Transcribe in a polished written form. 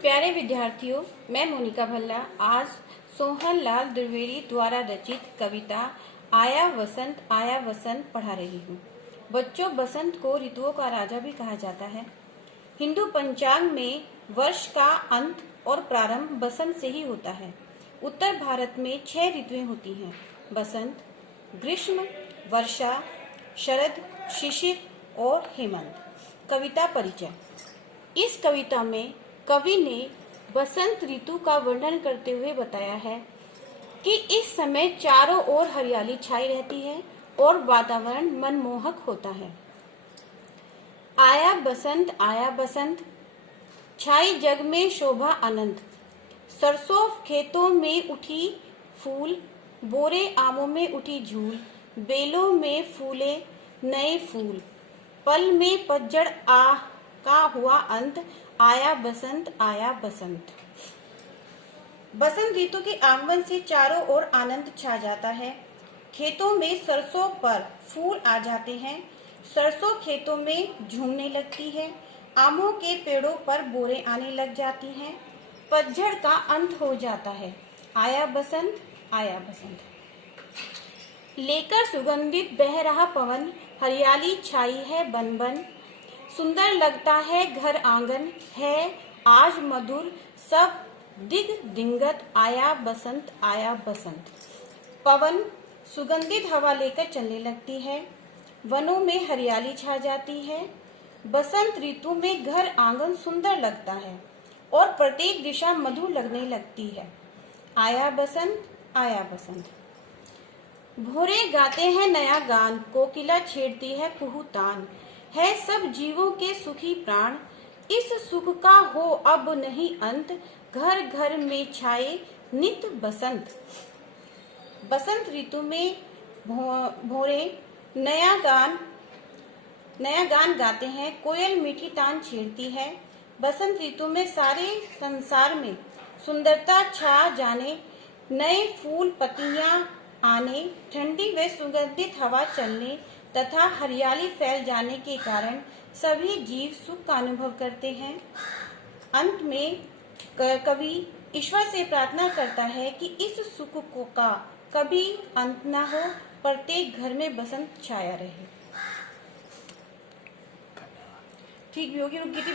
प्यारे विद्यार्थियों, मैं मोनिका भल्ला आज सोहन लाल द्विवेदी द्वारा रचित कविता आया वसंत पढ़ा रही हूँ। बच्चों, बसंत को ऋतुओं का राजा भी कहा जाता है। हिंदू पंचांग में वर्ष का अंत और प्रारंभ बसंत से ही होता है। उत्तर भारत में 6 ऋतुएं होती हैं: बसंत, ग्रीष्म, वर्षा, शरद, शिशिर और हेमंत। कविता परिचय। इस कविता में कवि ने बसंत ऋतु का वर्णन करते हुए बताया है कि इस समय चारों ओर हरियाली छाई रहती है और वातावरण मनमोहक होता है। आया बसंत, छाई जग में शोभा अनंत। सरसों खेतों में उठी फूल, बोरे आमों में उठी झूल। बेलों में फूले नए फूल, पल में पतझड़ का हुआ अंत। आया बसंत, आया बसंत। बसंत ऋतु के आगमन से चारों ओर आनंद छा जाता है। खेतों में सरसों पर फूल आ जाते हैं। सरसों खेतों में झूमने लगती है। आमों के पेड़ों पर बोरे आने लग जाती हैं। पतझड़ का अंत हो जाता है। आया बसंत, आया बसंत। लेकर सुगंधित बह रहा पवन, हरियाली छाई है बन बन। सुंदर लगता है घर आंगन, है आज मधुर सब दिग दिंगत। आया बसंत, आया बसंत। पवन सुगंधित हवा लेकर चलने लगती है। वनों में हरियाली छा जाती है। बसंत ऋतु में घर आंगन सुंदर लगता है और प्रत्येक दिशा मधुर लगने लगती है। आया बसंत, आया बसंत। भोरे गाते हैं नया गान, कोकिला छेड़ती है कुहूतान। है सब जीवों के सुखी प्राण, इस सुख का हो अब नहीं अंत। घर घर में छाए नित बसंत। बसंत ऋतु में भोरे नया गान गाते हैं, कोयल मीठी तान छेड़ती है। बसंत ऋतु में सारे संसार में सुंदरता छा जाने, नए फूल पत्तियां आने, ठंडी व सुगंधित हवा चलने तथा हरियाली फैल जाने के कारण सभी जीव सुख का अनुभव करते हैं। अंत में कवि ईश्वर से प्रार्थना करता है कि इस सुख का कभी अंत न हो, प्रत्येक घर में बसंत छाया रहे। ठीक भी होगी।